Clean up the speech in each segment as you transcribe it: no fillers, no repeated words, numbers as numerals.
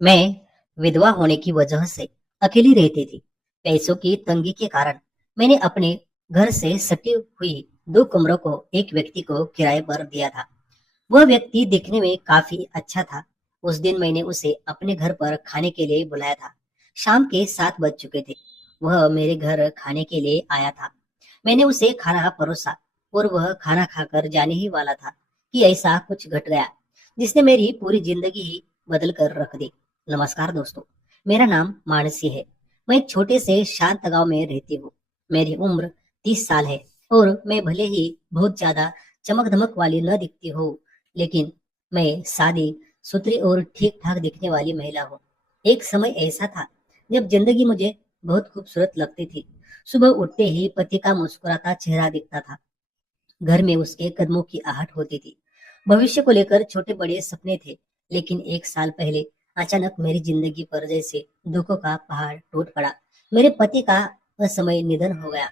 मैं विधवा होने की वजह से अकेली रहती थी। पैसों की तंगी के कारण मैंने अपने घर से सटी हुई दो कमरों को एक व्यक्ति को किराए पर दिया था। वह व्यक्ति दिखने में काफी अच्छा था। उस दिन मैंने उसे अपने घर पर खाने के लिए बुलाया था। शाम के 7 बज चुके थे। वह मेरे घर खाने के लिए आया था। मैंने उसे खाना परोसा और वह खाना खाकर जाने ही वाला था कि ऐसा कुछ घट गया जिसने मेरी पूरी जिंदगी ही बदल कर रख दी। नमस्कार दोस्तों, मेरा नाम मानसी है। मैं एक छोटे से शांत गांव में रहती हूँ। मेरी उम्र 30 साल है और मैं भले ही बहुत ज्यादा चमक धमक वाली न दिखती हो, लेकिन मैं सादी सुथरी और ठीक ठाक दिखने वाली महिला हूँ। एक समय ऐसा था जब जिंदगी मुझे बहुत खूबसूरत लगती थी। सुबह उठते ही पति का मुस्कुराता चेहरा दिखता था। घर में उसके कदमों की आहट होती थी। भविष्य को लेकर छोटे बड़े सपने थे। लेकिन एक साल पहले अचानक मेरी जिंदगी पर जैसे दुखों का पहाड़ टूट पड़ा। मेरे पति का असमय निधन हो गया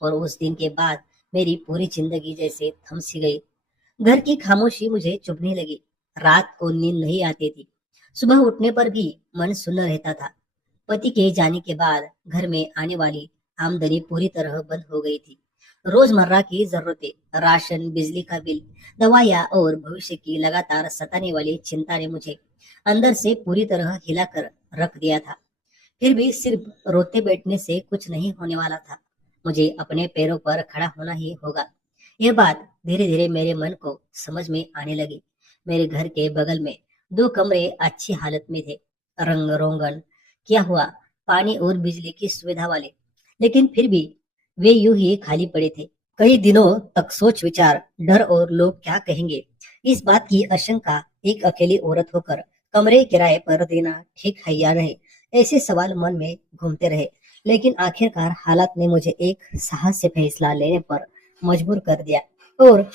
और उस दिन के बाद मेरी पूरी जिंदगी जैसे थम सी गई। घर की खामोशी मुझे चुभने लगी। रात को नींद नहीं आती थी। सुबह उठने पर भी मन सुन्न रहता था। पति के जाने के बाद घर में आने वाली आमदनी पूरी तरह बंद हो गई थी। रोजमर्रा की जरूरतें, राशन, बिजली का बिल, दवाइयाँ और भविष्य की लगातार सताने वाली चिंता ने मुझे अंदर से पूरी तरह हिलाकर रख दिया था। फिर भी सिर्फ रोते बैठने से कुछ नहीं होने वाला था। मुझे अपने पैरों पर खड़ा होना ही होगा। यह बात धीरे धीरे मेरे मन को समझ में आने लगी। मेरे घर के बगल में दो कमरे अच्छी हालत में थे, रंग रोगन किया हुआ, पानी और बिजली की सुविधा वाले, लेकिन फिर भी वे यूं ही खाली पड़े थे। कई दिनों तक सोच विचार, डर और लोग क्या कहेंगे, इस बात की आशंका, एक अकेली औरत होकर कमरे किराए पर देना ठीक है या नहीं, ऐसे सवाल मन में घूमते रहे। लेकिन आखिरकार हालात ने मुझे एक साहस से फैसला लेने पर मजबूर कर दिया और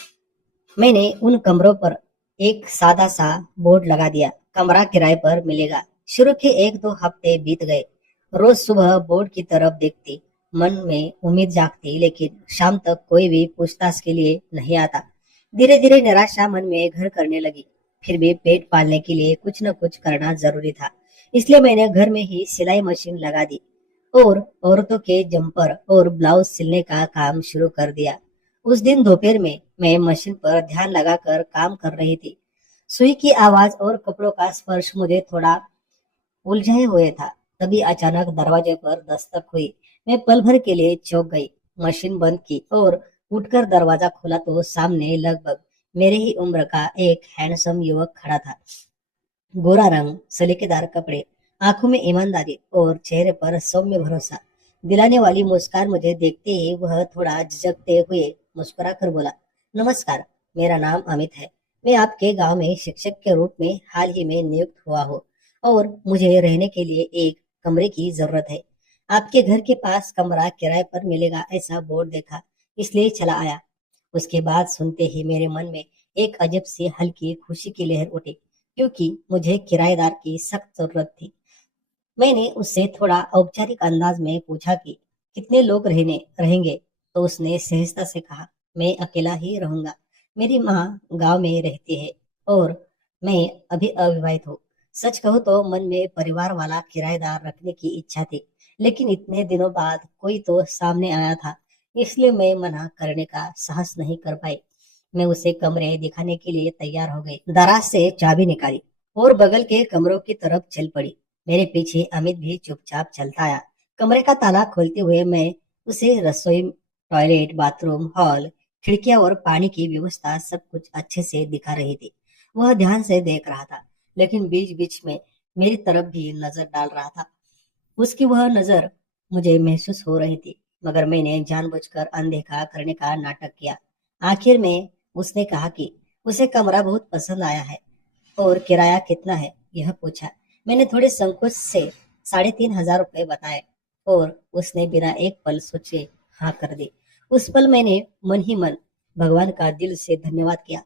मैंने उन कमरों पर एक सादा सा बोर्ड लगा दिया, कमरा किराए पर मिलेगा। शुरू के 1-2 हफ्ते बीत गए। रोज सुबह बोर्ड की तरफ देखती, मन में उम्मीद जागती, लेकिन शाम तक कोई भी पूछताछ के लिए नहीं आता। धीरे धीरे निराशा मन में घर करने लगी। फिर भी पेट पालने के लिए कुछ न कुछ करना जरूरी था। इसलिए मैंने घर में ही सिलाई मशीन लगा दी और औरतों के जम्पर और ब्लाउज सिलने का काम शुरू कर दिया। उस दिन दोपहर में मैं मशीन पर ध्यान लगाकर काम कर रही थी। सुई की आवाज और कपड़ों का स्पर्श मुझे थोड़ा उलझाए हुए था। तभी अचानक दरवाजे पर दस्तक हुई। मैं पल भर के लिए चौंक गई। मशीन बंद की और उठकर दरवाजा खोला तो सामने लगभग मेरे ही उम्र का एक हैंडसम युवक खड़ा था। गोरा रंग, सलीकेदार कपड़े, आंखों में ईमानदारी और चेहरे पर सौम्य भरोसा दिलाने वाली मुस्कान। मुझे देखते ही वह थोड़ा झिझकते हुए मुस्कुरा कर बोला, नमस्कार, मेरा नाम अमित है। मैं आपके गांव में शिक्षक के रूप में हाल ही में नियुक्त हुआ हूँ और मुझे रहने के लिए एक कमरे की जरूरत है। आपके घर के पास कमरा किराए पर मिलेगा ऐसा बोर्ड देखा, इसलिए चला आया। उसके बाद सुनते ही मेरे मन में एक अजब सी हल्की खुशी की लहर उठी, क्योंकि मुझे किराएदार की सख्त जरूरत थी। मैंने उससे थोड़ा औपचारिक अंदाज में पूछा कि कितने लोग रहने रहेंगे, तो उसने सहजता से कहा, मैं अकेला ही रहूंगा। मेरी माँ गांव में रहती है और मैं अभी अविवाहित हूँ। सच कहूँ तो मन में परिवार वाला किराएदार रखने की इच्छा थी, लेकिन इतने दिनों बाद कोई तो सामने आया था, इसलिए मैं मना करने का साहस नहीं कर पाई। मैं उसे कमरे दिखाने के लिए तैयार हो गई, दराज से चाबी निकाली और बगल के कमरों की तरफ चल पड़ी। मेरे पीछे अमित भी चुपचाप चलता आया। कमरे का ताला खोलते हुए मैं उसे रसोई, टॉयलेट, बाथरूम, हॉल, खिड़कियां और पानी की व्यवस्था सब कुछ अच्छे से दिखा रही थी। वह ध्यान से देख रहा था, लेकिन बीच बीच में मेरी तरफ भी नजर डाल रहा था। उसकी वह नजर मुझे महसूस हो रही थी, मगर मैंने जानबूझकर अनदेखा करने का नाटक किया। आखिर में उसने कहा कि उसे कमरा बहुत पसंद आया है और किराया कितना है, यह पूछा। मैंने थोड़े संकोच से 3,500 रुपये बताए और उसने बिना एक पल सोचे हाँ कर दी। उस पल मैंने मन ही मन भगवान का दिल से धन्यवाद किया,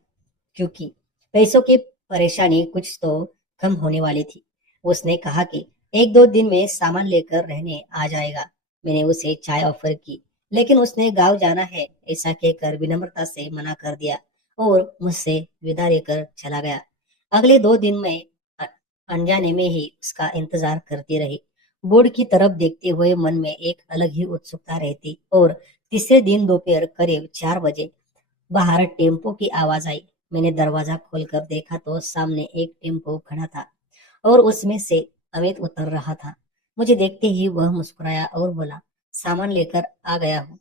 क्योंकि पैसों की परेशानी कुछ तो कम होने वाली थी। उसने कहा कि 1-2 दिन में सामान लेकर रहने आ जाएगा। मैंने उसे चाय ऑफर की, लेकिन उसने गांव जाना है ऐसा कहकर विनम्रता से मना कर दिया और मुझसे विदा लेकर चला गया। अगले 2 दिन में अनजाने में ही उसका इंतजार करती रही। बोर्ड की तरफ देखते हुए मन में एक अलग ही उत्सुकता रहती। और तीसरे दिन दोपहर करीब 4 बजे बाहर टेम्पो की आवाज आई। मैंने दरवाजा खोलकर देखा तो सामने एक टेम्पो खड़ा था और उसमें से अमित उतर रहा था। मुझे देखते ही वह मुस्कुराया और बोला, सामान लेकर आ गया हूँ,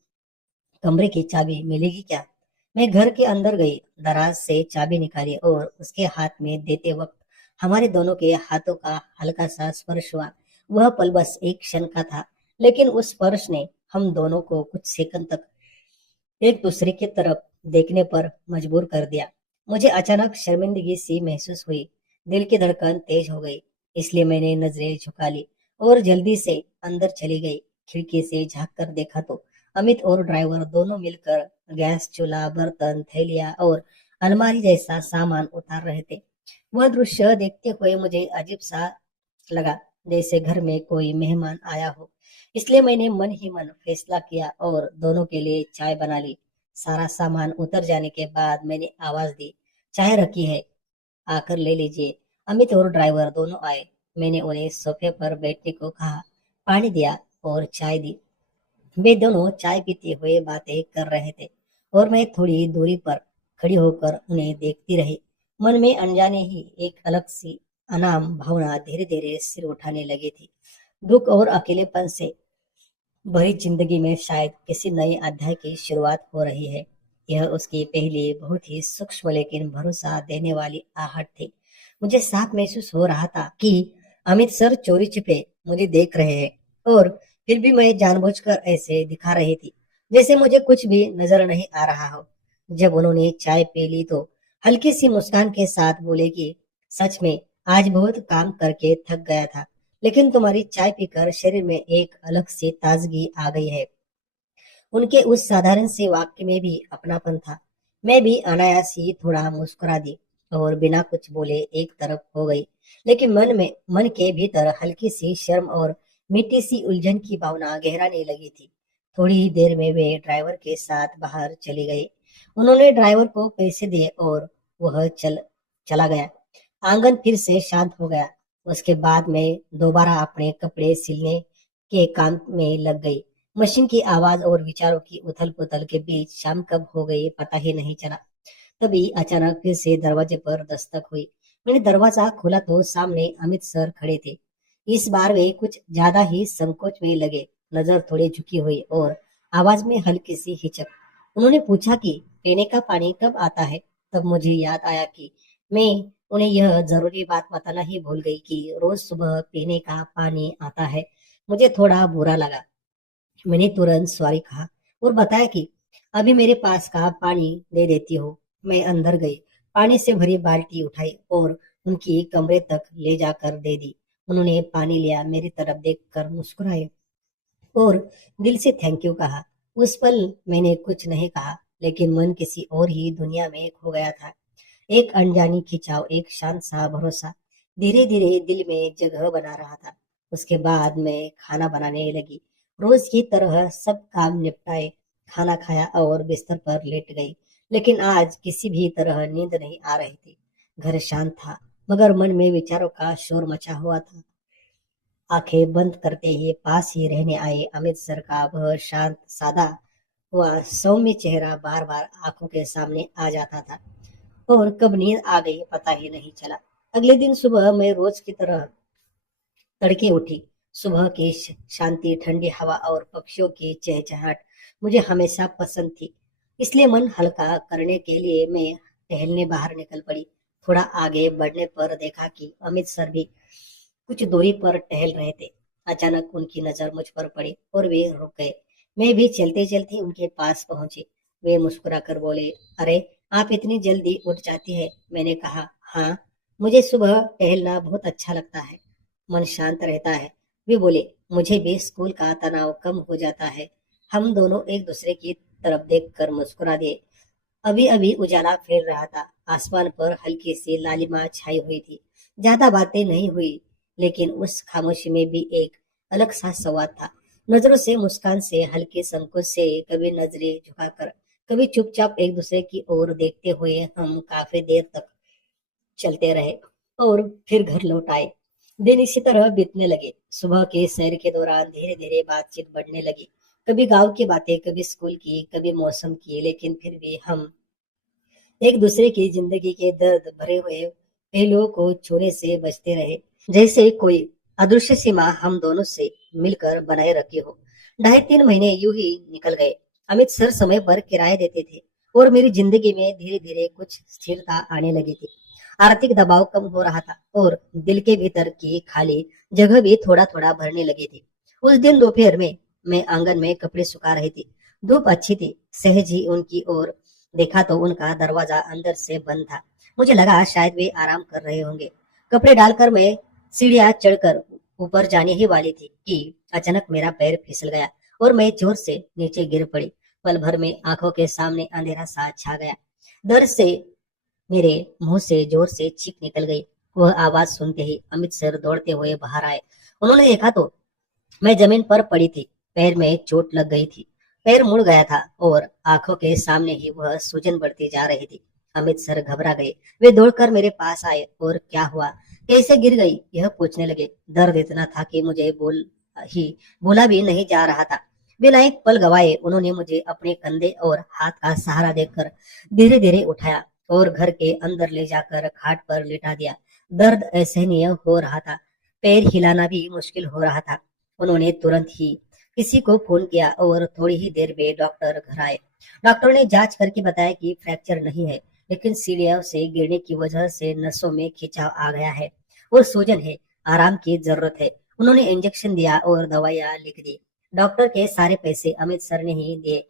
कमरे की चाबी मिलेगी क्या? मैं घर के अंदर गई, दराज से चाबी निकाली और उसके हाथ में देते वक्त हमारे दोनों के हाथों का हल्का सा स्पर्श हुआ। वह पल बस एक क्षण का था, लेकिन उस स्पर्श ने हम दोनों को कुछ सेकंड तक एक दूसरे की तरफ देखने पर मजबूर कर दिया। मुझे अचानक शर्मिंदगी सी महसूस हुई। दिल की धड़कन तेज हो गई। इसलिए मैंने नजरें झुका ली और जल्दी से अंदर चली गई। खिड़की से झांक कर देखा तो अमित और ड्राइवर दोनों मिलकर गैस चूल्हा, बर्तन, थैलियां और अलमारी जैसा सामान उतार रहे थे। वह दृश्य देखते हुए मुझे अजीब सा लगा, जैसे घर में कोई मेहमान आया हो। इसलिए मैंने मन ही मन फैसला किया और दोनों के लिए चाय बना ली। सारा सामान उतर जाने के बाद मैंने आवाज दी, चाय रखी है, आकर ले लीजिए। अमित और ड्राइवर दोनों आए। मैंने उन्हें सोफे पर बैठने को कहा, पानी दिया और चाय दी। वे दोनों चाय पीते हुए बातें कर रहे थे और मैं थोड़ी दूरी पर खड़ी होकर उन्हें देखती रही। मन में अनजाने ही एक अलग सी अनाम भावना धीरे धीरे सिर उठाने लगी थी। दुख और अकेलेपन से भरी जिंदगी में शायद किसी नए अध्याय की शुरुआत हो रही है। यह उसकी पहली बहुत ही सूक्ष्म लेकिन भरोसा देने वाली आहट थी। मुझे साफ महसूस हो रहा था कि अमित सर चोरी छिपे मुझे देख रहे हैं, और फिर भी मैं जानबूझकर ऐसे दिखा रही थी जैसे मुझे कुछ भी नजर नहीं आ रहा हो। जब उन्होंने चाय पी ली तो हल्की सी मुस्कान के साथ बोले कि सच में आज बहुत काम करके थक गया था, लेकिन तुम्हारी चाय पीकर शरीर में एक अलग सी ताजगी आ गई है। उनके उस साधारण से वाक्य में भी अपनापन था। मैं भी अनायास ही थोड़ा मुस्कुरा दी और बिना कुछ बोले एक तरफ हो गई। लेकिन मन के भीतर हल्की सी शर्म और मीठी सी उलझन की भावना गहराने लगी थी। थोड़ी ही देर में वे ड्राइवर के साथ बाहर चले गए। उन्होंने ड्राइवर को पैसे दिए और वह चला गया। आंगन फिर से शांत हो गया। उसके बाद मैं दोबारा अपने कपड़े सिलने के काम में लग गई। मशीन की आवाज और विचारों की उथल पुथल के बीच शाम कब हो गई पता ही नहीं चला। तभी अचानक फिर से दरवाजे पर दस्तक हुई। मैंने दरवाजा खोला तो सामने अमित सर खड़े थे। इस बार वे कुछ ज्यादा ही संकोच में लगे, नजर थोड़ी झुकी हुई और आवाज में हल्की सी हिचक। उन्होंने पूछा कि पीने का पानी कब आता है। तब मुझे याद आया कि मैं उन्हें यह जरूरी बात बताना ही भूल गई कि रोज सुबह पीने का पानी आता है। मुझे थोड़ा बुरा लगा। मैंने तुरंत सॉरी कहा और बताया कि अभी मेरे पास का पानी दे देती हो। मैं अंदर गई, पानी से भरी बाल्टी उठाई और उनकी कमरे तक ले जाकर दे दी। उन्होंने पानी लिया, मेरी तरफ देखकर मुस्कुराए और दिल से थैंक यू कहा। उस पल मैंने कुछ नहीं कहा, लेकिन मन किसी और ही दुनिया में खो गया था। एक अनजानी खिंचाव, एक शांत सा भरोसा धीरे धीरे दिल में जगह बना रहा था। उसके बाद मैं खाना बनाने लगी। रोज की तरह सब काम निपटाए, खाना खाया और बिस्तर पर लेट गई। लेकिन आज किसी भी तरह नींद नहीं आ रही थी। घर शांत था, मगर मन में विचारों का शोर मचा हुआ था। आंखें बंद करते ही पास ही रहने आए अमित सर का वह शांत, सादा हुआ सौम्य चेहरा बार बार आंखों के सामने आ जाता था। और कब नींद आ गई पता ही नहीं चला। अगले दिन सुबह मैं रोज की तरह तड़के उठी। सुबह की शांति, ठंडी हवा और पक्षियों की चहचहाट मुझे हमेशा पसंद थी। इसलिए मन हल्का करने के लिए मैं टहलने बाहर निकल पड़ी। थोड़ा आगे बढ़ने पर देखा कि अमित सर भी कुछ दूरी पर टहल रहे थे। अचानक उनकी नजर मुझ पर पड़ी और वे रुक गए। मैं भी चलते चलते उनके पास पहुंची। वे मुस्कुराकर बोले, अरे आप इतनी जल्दी उठ जाती है। मैंने कहा, हाँ, मुझे सुबह टहलना बहुत अच्छा लगता है, मन शांत रहता है। वे बोले, मुझे भी स्कूल का तनाव कम हो जाता है। हम दोनों एक दूसरे की तरफ देखकर मुस्कुरा दिए। अभी अभी उजाला फैल रहा था। आसमान पर हल्की सी लालिमा छाई हुई थी। ज्यादा बातें नहीं हुई, लेकिन उस खामोशी में भी एक अलग सा संवाद था। नजरों से, मुस्कान से, हल्के संकोच से, कभी नजरें झुकाकर, कभी चुपचाप एक दूसरे की ओर देखते हुए हम काफी देर तक चलते रहे। और फिर घर लौट आए। दिन इसी तरह बीतने लगे। सुबह के सैर के दौरान धीरे धीरे बातचीत बढ़ने लगी। कभी गांव की बातें, कभी स्कूल की, कभी मौसम की, लेकिन फिर भी हम एक दूसरे की जिंदगी के दर्द भरे हुए पहलुओं को छूने से बचते रहे, जैसे कोई अदृश्य सीमा हम दोनों से मिलकर बनाए रखी हो। 2.5-3 महीने यूं ही निकल गए। अमित सर समय पर किराया देते थे और मेरी जिंदगी में धीरे धीरे कुछ स्थिरता आने लगी थी। आर्थिक दबाव कम हो रहा था और दिल के भीतर की खाली जगह भी थोड़ा थोड़ा भरने लगी थी। उस दिन दोपहर में मैं आंगन में कपड़े सुखा रही थी। धूप अच्छी थी। सहज ही उनकी ओर देखा तो उनका दरवाजा अंदर से बंद था। मुझे लगा शायद वे आराम कर रहे होंगे। कपड़े डालकर मैं सीढ़ियां चढ़कर ऊपर जाने ही वाली थी कि अचानक मेरा पैर फिसल गया और मैं जोर से नीचे गिर पड़ी। पल भर में आंखों के सामने अंधेरा सा छा गया। दर्द से मेरे मुंह से जोर से चीख निकल गई। वह आवाज सुनते ही अमित सर दौड़ते हुए बाहर आए। उन्होंने देखा तो मैं जमीन पर पड़ी थी। पैर में चोट लग गई थी। पैर मुड़ गया था और आंखों के सामने ही वह सूजन बढ़ती जा रही थी। अमित सर घबरा गए। वे दौड़कर मेरे पास आए और क्या हुआ, कैसे गिर गई, यह पूछने लगे। दर्द इतना था कि मुझे ही बोला भी नहीं जा रहा था। बिना एक पल गवाए उन्होंने मुझे अपने कंधे और हाथ का सहारा देकर धीरे धीरे उठाया और घर के अंदर ले जाकर खाट पर लिटा दिया। दर्द असहनीय हो रहा था। पैर हिलाना भी मुश्किल हो रहा था। उन्होंने तुरंत ही किसी को फोन किया और थोड़ी ही देर में डॉक्टर घर आए। डॉक्टर ने जांच करके बताया कि फ्रैक्चर नहीं है, लेकिन सीढ़ियों से गिरने की वजह से नसों में खिंचाव आ गया है और सूजन है। आराम की जरूरत है। उन्होंने इंजेक्शन दिया और दवाइयां लिख दी। डॉक्टर के सारे पैसे अमित सर ने ही दिए।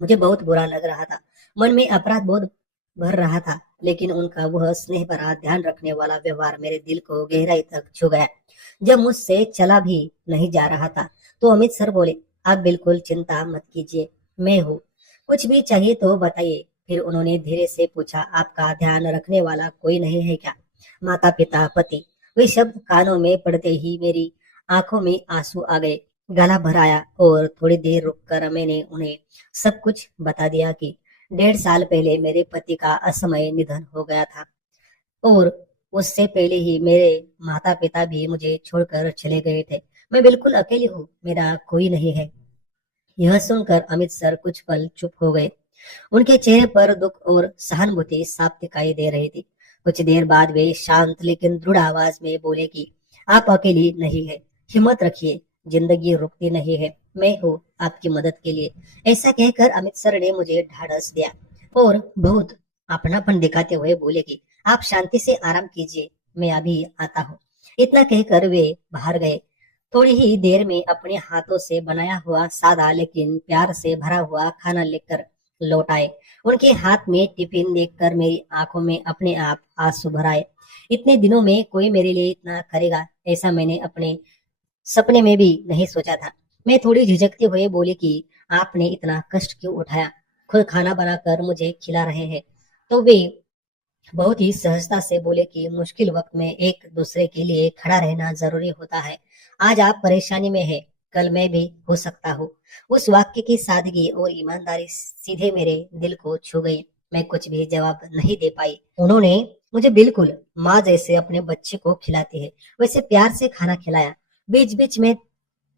मुझे बहुत बुरा लग रहा था। मन में अपराध बोध भर रहा था, लेकिन उनका वह स्नेह भरा ध्यान रखने वाला व्यवहार मेरे दिल को गहराई तक छू गया। जब मुझसे चला भी नहीं जा रहा था तो अमित सर बोले, आप बिल्कुल चिंता मत कीजिए, मैं हूँ, कुछ भी चाहिए तो बताइए। फिर उन्होंने धीरे से पूछा, आपका ध्यान रखने वाला कोई नहीं है क्या? माता पिता, पति? वे शब्द कानों में पड़ते ही मेरी आंखों में आंसू आ गए। गला भर आया और थोड़ी देर रुककर मैंने उन्हें सब कुछ बता दिया कि 1.5 साल पहले मेरे पति का असमय निधन हो गया था और उससे पहले ही मेरे माता पिता भी मुझे छोड़कर चले गए थे। मैं बिल्कुल अकेली हूँ, मेरा कोई नहीं है। यह सुनकर अमित सर कुछ पल चुप हो गए। उनके चेहरे पर दुख और सहानुभूति साफ दिखाई दे रही थी। कुछ देर बाद वे शांत लेकिन दृढ़ आवाज में बोले कि आप अकेली नहीं है, हिम्मत रखिए, जिंदगी रुकती नहीं है, मैं हूँ आपकी मदद के लिए। ऐसा कहकर अमित सर ने मुझे ढाढ़स दिया और बहुत अपनापन दिखाते हुए बोले कि आप शांति से आराम कीजिए, मैं अभी आता हूँ। इतना कहकर वे बाहर गए। थोड़ी ही देर में अपने हाथों से बनाया हुआ सादा लेकिन प्यार से भरा हुआ खाना लेकर लौट आए। उनके हाथ में टिफिन देखकर मेरी आंखों में अपने आप आंसू भर आए। इतने दिनों में कोई मेरे लिए इतना करेगा, ऐसा मैंने अपने सपने में भी नहीं सोचा था। मैं थोड़ी झिझकते हुए बोली कि आपने इतना कष्ट क्यों उठाया, खुद खाना बनाकर मुझे खिला रहे हैं। तो वे बहुत ही सहजता से बोले कि मुश्किल वक्त में एक दूसरे के लिए खड़ा रहना जरूरी होता है। आज आप परेशानी में हैं, कल मैं भी हो सकता हूँ। उस वाक्य की सादगी और ईमानदारी सीधे मेरे दिल को छू गई। मैं कुछ भी जवाब नहीं दे पाई। उन्होंने मुझे बिल्कुल माँ जैसे अपने बच्चे को खिलाती है वैसे प्यार से खाना खिलाया। बीच बीच में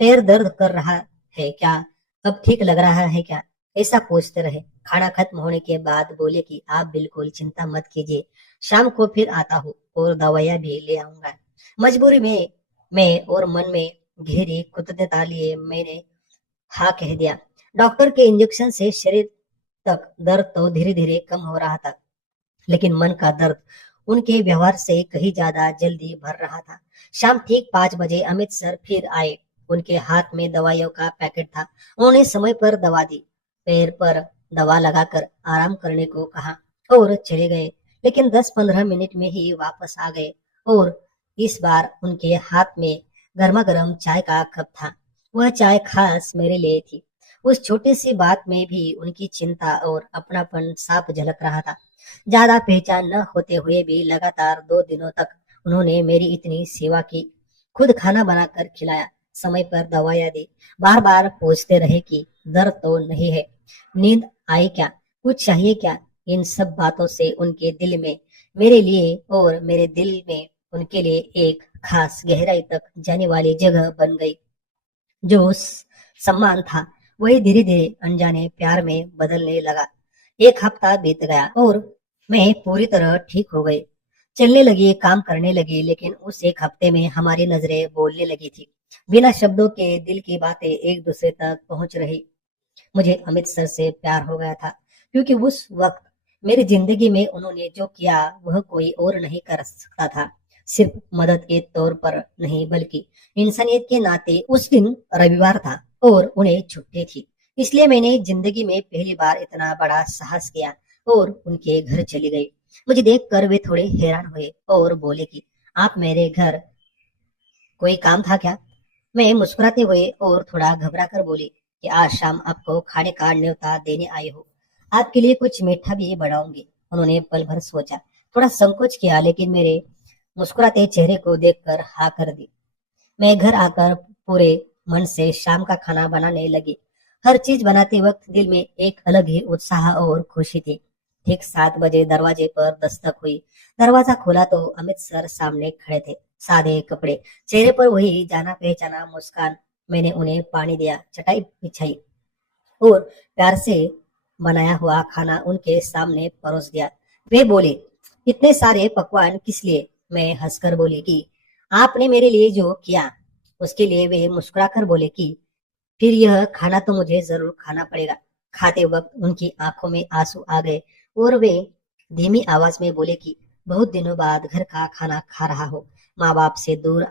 पैर दर्द कर रहा है क्या, अब ठीक लग रहा है क्या, ऐसा पूछते रहे। खाना खत्म होने के बाद बोले कि आप बिल्कुल चिंता मत कीजिए, शाम को फिर आता हूँ और दवाइयाँ भी ले आऊंगा। मजबूरी में मैं और मन में गहरी कृतज्ञता लिए मैंने हाँ कह दिया। डॉक्टर के इंजेक्शन से शरीर तक दर्द तो धीरे धीरे कम हो रहा था, लेकिन मन का दर्द उनके व्यवहार से कहीं ज्यादा जल्दी भर रहा था। शाम ठीक 5 बजे अमित सर फिर आए। उनके हाथ में दवाइयों का पैकेट था। उन्होंने समय पर दवा दी, पैर पर दवा लगाकर आराम करने को कहा और चले गए। लेकिन 10-15 मिनट में ही वापस आ गए और इस बार उनके हाथ में गर्मा गर्म चाय का कप था। वह चाय खास मेरे लिए थी। उस छोटी सी बात में भी उनकी चिंता और अपनापन साफ झलक रहा था। ज्यादा पहचान न होते हुए भी लगातार 2 दिनों तक उन्होंने मेरी इतनी सेवा की। खुद खाना बनाकर खिलाया, समय पर दवाइयाँ दी, बार बार पूछते रहे कि दर्द तो नहीं है, नींद आई क्या, कुछ चाहिए क्या। इन सब बातों से उनके दिल में मेरे लिए और मेरे दिल में उनके लिए एक खास गहराई तक जाने वाली जगह बन गई। जो सम्मान था वही धीरे धीरे अनजाने प्यार में बदलने लगा। एक हफ्ता बीत गया और मैं पूरी तरह ठीक हो गई। चलने लगी, काम करने लगी, लेकिन उस एक हफ्ते में हमारी नजरें बोलने लगी थी। बिना शब्दों के दिल की बातें एक दूसरे तक पहुंच रही। मुझे अमित सर से प्यार हो गया था, क्योंकि उस वक्त मेरी जिंदगी में उन्होंने जो किया वह कोई और नहीं कर सकता था। सिर्फ मदद के तौर पर नहीं, बल्कि इंसानियत के नाते। उस दिन रविवार था और उन्हें छुट्टी थी, इसलिए मैंने जिंदगी में पहली बार इतना बड़ा साहस किया और उनके घर चली गई। मुझे देखकर वे थोड़े हैरान हुए और बोले कि आप मेरे घर, कोई काम था क्या? मैं मुस्कुराते हुए और थोड़ा घबरा कर बोली कि आज शाम आपको खाने का न्योता देने आई हूँ। आपके लिए कुछ मीठा भी बनाऊंगी। उन्होंने पल भर सोचा, थोड़ा संकोच किया, लेकिन मेरे मुस्कुराते चेहरे को देखकर हाँ कर दी। मैं घर आकर पूरे मन से शाम का खाना बनाने लगी। हर चीज बनाते वक्त दिल में एक अलग ही उत्साह और खुशी थी। ठीक 7 बजे दरवाजे पर दस्तक हुई। दरवाजा खोला तो अमित सर सामने खड़े थे। सादे कपड़े, चेहरे पर वही जाना पहचाना मुस्कान। मैंने उन्हें पानी दिया, चटाई बिछाई और प्यार से बनाया हुआ खाना उनके सामने परोस दिया। वे बोले, इतने सारे पकवान किस लिए? मैं हंसकर बोली कि आपने मेरे लिए जो किया उसके लिए। वे मुस्कुराकर बोले कि फिर यह खाना तो मुझे जरूर खाना पड़ेगा। खाते वक्त उनकी आंखों में आंसू आ गए और वे धीमी आवाज में बोले कि बहुत दिनों बाद घर का खाना खा रहा हो। माँ बाप से दूर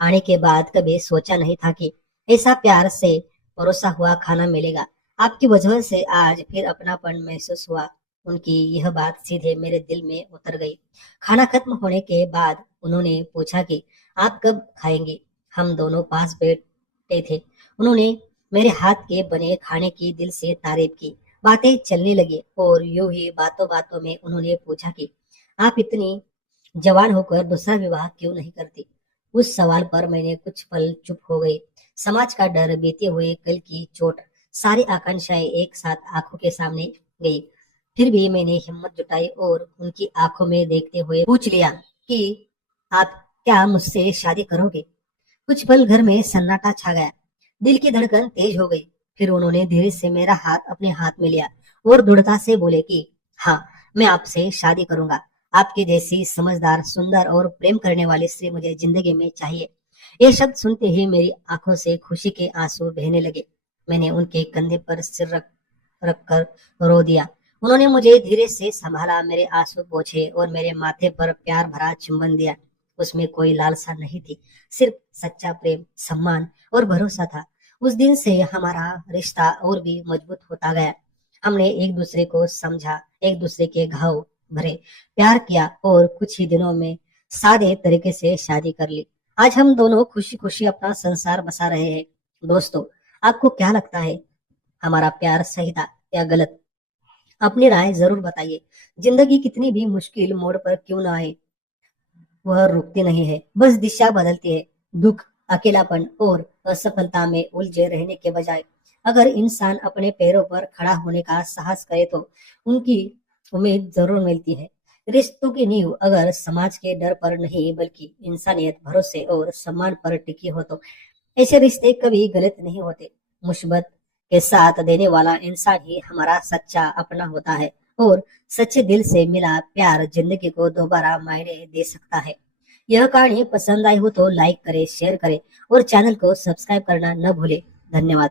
आने के बाद कभी सोचा नहीं था कि ऐसा प्यार से परोसा हुआ खाना मिलेगा। आपकी वजह से आज फिर अपनापन महसूस हुआ। उनकी यह बात सीधे मेरे दिल में उतर गई। खाना खत्म होने के बाद उन्होंने पूछा कि आप कब खाएंगी? हम दोनों पास बैठे थे। उन्होंने मेरे हाथ के बने खाने की दिल से तारीफ की। बातें चलने लगी और यूं ही बातों बातों में उन्होंने पूछा कि आप इतनी जवान होकर दूसरा विवाह क्यों नहीं करती? उस सवाल पर मैंने कुछ पल चुप हो गई। समाज का डर, बीते हुए कल की चोट, सारी आकांक्षाएं एक साथ आंखों के सामने गई। फिर भी मैंने हिम्मत जुटाई और उनकी आंखों में देखते हुए पूछ लिया कि आप क्या मुझसे शादी करोगे? कुछ पल घर में सन्नाटा छा गया। दिल की धड़कन तेज हो गई। फिर उन्होंने धीरे से मेरा हाथ अपने हाथ में लिया और दृढ़ता से बोले कि हाँ, मैं आपसे शादी करूंगा। आपकी जैसी समझदार, सुंदर और प्रेम करने वाली स्त्री मुझे जिंदगी में चाहिए। ये शब्द सुनते ही मेरी आंखों से खुशी के आंसू बहने लगे। मैंने उनके कंधे पर सिर रख कर रो दिया। उन्होंने मुझे धीरे से संभाला, मेरे आंसू पोंछे और मेरे माथे पर प्यार भरा चुंबन दिया। उसमें कोई लालसा नहीं थी, सिर्फ सच्चा प्रेम, सम्मान और भरोसा था। उस दिन से हमारा रिश्ता और भी मजबूत होता गया। हमने एक दूसरे को समझा, एक दूसरे के घाव भरे, प्यार किया और कुछ ही दिनों में सादे तरीके से शादी कर ली। आज हम दोनों खुशी खुशी अपना संसार बसा रहे हैं। दोस्तों, आपको क्या लगता है, हमारा प्यार सही था या गलत? अपनी राय जरूर बताइए। जिंदगी कितनी भी मुश्किल मोड़ पर क्यों ना आए, वह रुकती नहीं है, बस दिशा बदलती है। दुख, अकेलापन और असफलता में उलझे रहने के बजाय अगर इंसान अपने पैरों पर खड़ा होने का साहस करे तो उनकी उम्मीद जरूर मिलती है। रिश्तों की नींव अगर समाज के डर पर नहीं, बल्कि इंसानियत, भरोसे और सम्मान पर टिकी हो तो ऐसे रिश्ते कभी गलत नहीं होते। मुसीबत के साथ देने वाला इंसान ही हमारा सच्चा अपना होता है और सच्चे दिल से मिला प्यार जिंदगी को दोबारा मायने दे सकता है। यह कहानी पसंद आई हो तो लाइक करें, शेयर करें और चैनल को सब्सक्राइब करना न भूलें। धन्यवाद।